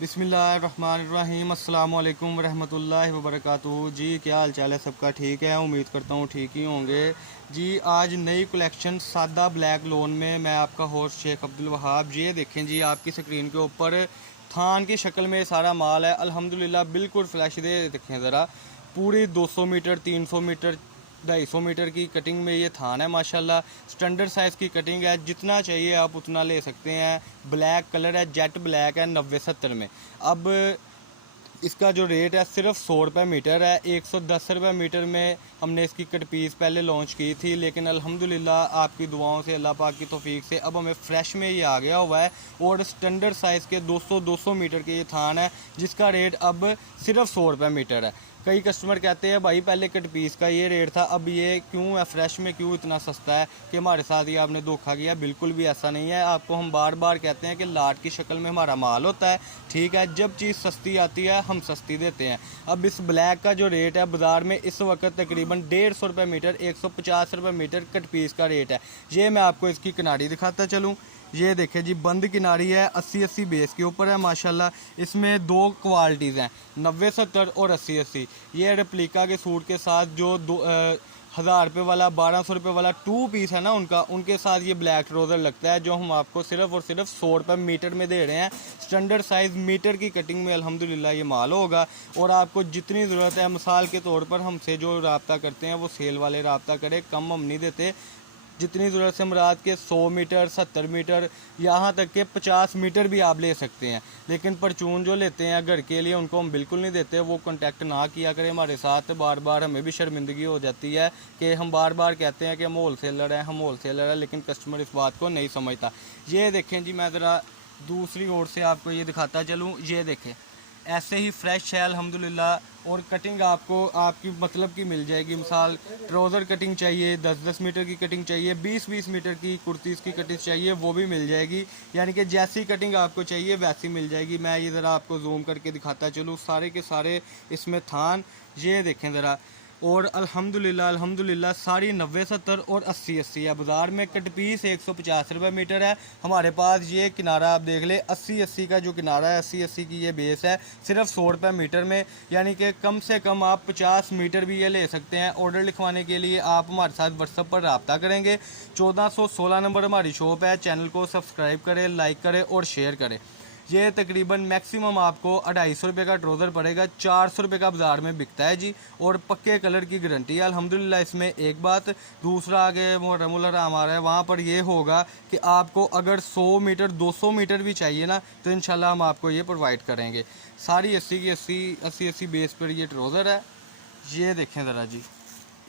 बिस्मिल्लाहिर्रहमानिर्रहीम अस्सलाम वालेकुम रहमतुल्लाहि व बरकातुहू। जी क्या हाल चाल है सबका? ठीक है, उम्मीद करता हूँ ठीक ही होंगे। जी आज नई कलेक्शन सादा ब्लैक लोन में मैं आपका होस्ट शेख अब्दुल वहाब। ये देखें जी आपकी स्क्रीन के ऊपर थान की शक्ल में सारा माल है अल्हम्दुलिल्लाह, बिल्कुल फ्लैश दे। देखें ज़रा, पूरी 200 मीटर 300 मीटर 250 मीटर की कटिंग में ये थान है माशाल्लाह। स्टैंडर्ड साइज़ की कटिंग है, जितना चाहिए आप उतना ले सकते हैं। ब्लैक कलर है, जेट ब्लैक है 90-70 में। अब इसका जो रेट है सिर्फ 100 रुपये मीटर है। 110 रुपये मीटर में हमने इसकी कट पीस पहले लॉन्च की थी, लेकिन अल्हम्दुलिल्लाह आपकी दुआओं से, अल्लाह पाक की तौफीक से अब हमें फ़्रेश में ये आ गया हुआ है। और स्टैंडर्ड साइज़ के 200 मीटर के ये थान है, जिसका रेट अब सिर्फ 100 रुपये मीटर है। कई कस्टमर कहते हैं भाई पहले कट पीस का ये रेट था, अब ये क्यों है फ्रेश में क्यों इतना सस्ता है, कि हमारे साथ ये आपने धोखा किया। बिल्कुल भी ऐसा नहीं है। आपको हम बार बार कहते हैं कि लाट की शक्ल में हमारा माल होता है, ठीक है। जब चीज़ सस्ती आती है हम सस्ती देते हैं। अब इस ब्लैक का जो रेट है बाज़ार में इस वक्त तकरीबन 150 रुपये मीटर, 150 रुपये मीटर कट पीस का रेट है। ये मैं आपको इसकी किनारी दिखाता चलूँ। ये देखें जी, बंद किनारी है, 80-80 बेस के ऊपर है माशाल्लाह। इसमें दो क्वालिटीज़ हैं, 90-70 और 80-80। ये रेप्लिका के सूट के साथ जो 1000 रुपये वाला, 1200 रुपये वाला 2 पीस है ना उनके साथ ये ब्लैक ट्राउज़र लगता है, जो हम आपको सिर्फ और सिर्फ 100 रुपये मीटर में दे रहे हैं। स्टैंडर्ड साइज़ मीटर की कटिंग में अल्हम्दुलिल्लाह ये माल होगा। और आपको जितनी ज़रूरत है, मिसाल के तौर पर हमसे जो रब्ता करते हैं वो सेल वाले रब्ता करें, कम हम नहीं देते। जितनी ज़रूरत से मुराद के 100 मीटर, 70 मीटर, यहाँ तक के 50 मीटर भी आप ले सकते हैं। लेकिन परचून जो लेते हैं घर के लिए उनको हम बिल्कुल नहीं देते। वो कांटेक्ट ना किया करें हमारे साथ। बार बार हमें भी शर्मिंदगी हो जाती है कि हम बार बार कहते हैं कि हम होल सेलर हैं, हम होल सेलर हैं, लेकिन कस्टमर इस बात को नहीं समझता। ये देखें जी, मैं ज़रा दूसरी ओर से आपको ये दिखाता चलूँ। ये देखें, ऐसे ही फ्रेश है अल्हम्दुलिल्लाह। और कटिंग आपको आपकी मतलब की मिल जाएगी। मिसाल ट्राउज़र कटिंग चाहिए, 10-10 मीटर की कटिंग चाहिए, 20-20 मीटर की कुर्तीज़ की कटिंग चाहिए, वो भी मिल जाएगी। यानी कि जैसी कटिंग आपको चाहिए वैसी मिल जाएगी। मैं ये ज़रा आपको जूम करके दिखाता चलूँ। सारे के सारे इसमें थान ये देखें ज़रा। और अल्हम्दुलिल्लाह सारी 90-70 और 80-80 है। बाज़ार में कट पीस 150 रुपये मीटर है, हमारे पास ये किनारा आप देख ले 80-80 का जो किनारा है, 80-80 की ये बेस है, सिर्फ 100 रुपये मीटर में। यानी कि कम से कम आप 50 मीटर भी ये ले सकते हैं। ऑर्डर लिखवाने के लिए आप हमारे साथ व्हाट्सएप पर रब्ता करेंगे। 1416 नंबर हमारी शॉप है। चैनल को सब्सक्राइब करें, लाइक करें और शेयर करें। ये तकरीबन मैक्सिमम आपको 250 रुपये का ट्राउज़र पड़ेगा, 400 रुपये का बाज़ार में बिकता है जी। और पक्के कलर की गारंटी है अल्हम्दुलिल्लाह। इसमें एक बात, दूसरा आगे मुहर्रमुल हमारा है, वहाँ पर ये होगा कि आपको अगर 100 मीटर 200 मीटर भी चाहिए ना, तो इंशाल्लाह हम आपको ये प्रोवाइड करेंगे। सारी 80 बेस पर ये ट्राउज़र है। ये देखें ज़रा जी,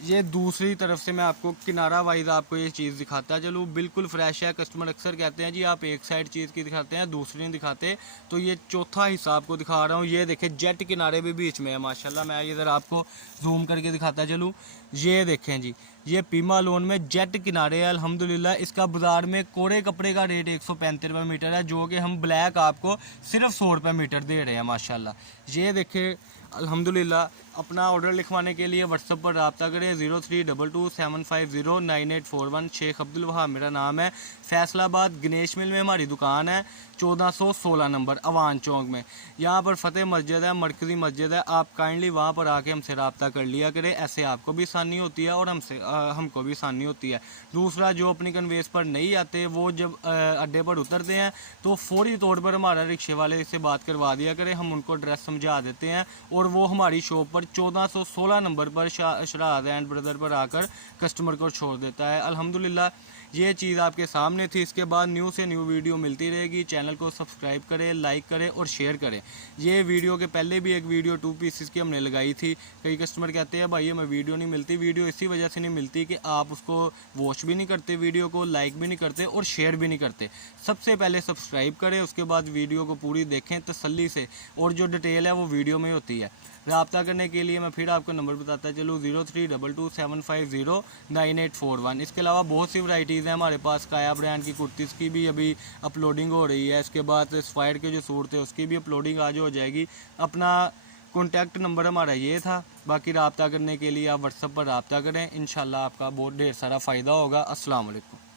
ये दूसरी तरफ से मैं आपको किनारा वाइज आपको ये चीज़ दिखाता चलूँ। बिल्कुल फ्रेश है। कस्टमर अक्सर कहते हैं जी आप एक साइड चीज़ की दिखाते हैं, दूसरी नहीं दिखाते, तो ये चौथा हिस्सा आपको दिखा रहा हूँ। ये देखें, जेट किनारे भी बीच में है माशाल्लाह। मैं ये ज़रा आपको जूम करके दिखाता चलूँ। ये देखें जी, ये पीमा लोन में जेट किनारे है अल्हम्दुलिल्लाह। इसका बाज़ार में कोरे कपड़े का रेट 135 रुपये मीटर है, जो कि हम ब्लैक आपको सिर्फ 100 रुपये मीटर दे रहे हैं माशाल्लाह। ये देखें अल्हम्दुलिल्लाह। अपना ऑर्डर लिखवाने के लिए व्हाट्सएप पर रब्ता करें 032275098841। शेख अब्दुल वहाब मेरा नाम है। फैसलाबाद गणेश मिल में हमारी दुकान है, 1416 नंबर अवान चौक में। यहाँ पर फ़तेह मस्जिद है, मरकज़ी मस्जिद है। आप काइंडली वहाँ पर आके हमसे रब्ता कर लिया करें, ऐसे आपको भी आसानी होती है और हमको भी आसानी होती है। दूसरा, जो अपनी कन्वेस पर नहीं आते वो जब अड्डे पर उतरते हैं तो फौरी तौर पर हमारा रिक्शे वाले से बात करवा दिया करें, हम उनको एड्रेस समझा देते हैं और वो हमारी शॉप पर 1416 नंबर पर शराद एंड ब्रदर पर आकर कस्टमर को छोड़ देता है अल्हम्दुलिल्लाह। ये चीज़ आपके सामने थी। इसके बाद न्यू से न्यू वीडियो मिलती रहेगी। चैनल को सब्सक्राइब करें, लाइक करें और शेयर करें। ये वीडियो के पहले भी एक वीडियो 2 पीसेस की हमने लगाई थी। कई कस्टमर कहते हैं भाई हमें वीडियो नहीं मिलती। वीडियो इसी वजह से नहीं मिलती कि आप उसको वॉच भी नहीं करते, वीडियो को लाइक भी नहीं करते और शेयर भी नहीं करते। सबसे पहले सब्सक्राइब करें, उसके बाद वीडियो को पूरी देखें तसल्ली से, और जो डिटेल है वो वीडियो में होती है। रब्ता करने के लिए मैं फिर आपको नंबर बताता चलूँ 032275098841। इसके अलावा बहुत सी वैराइटीज़ हैं हमारे पास। काया ब्रांड की कुर्तीज़ की भी अभी अपलोडिंग हो रही है। इसके बाद स्पायर के जो सूट थे उसकी भी अपलोडिंग आज हो जाएगी। अपना कॉन्टैक्ट नंबर हमारा ये था। बाकी रब्ता करने के लिए आप व्हाट्सएप पर रब्ता करें, इंशाल्लाह आपका बहुत ढेर सारा फ़ायदा होगा। अस्सलाम वालेकुम।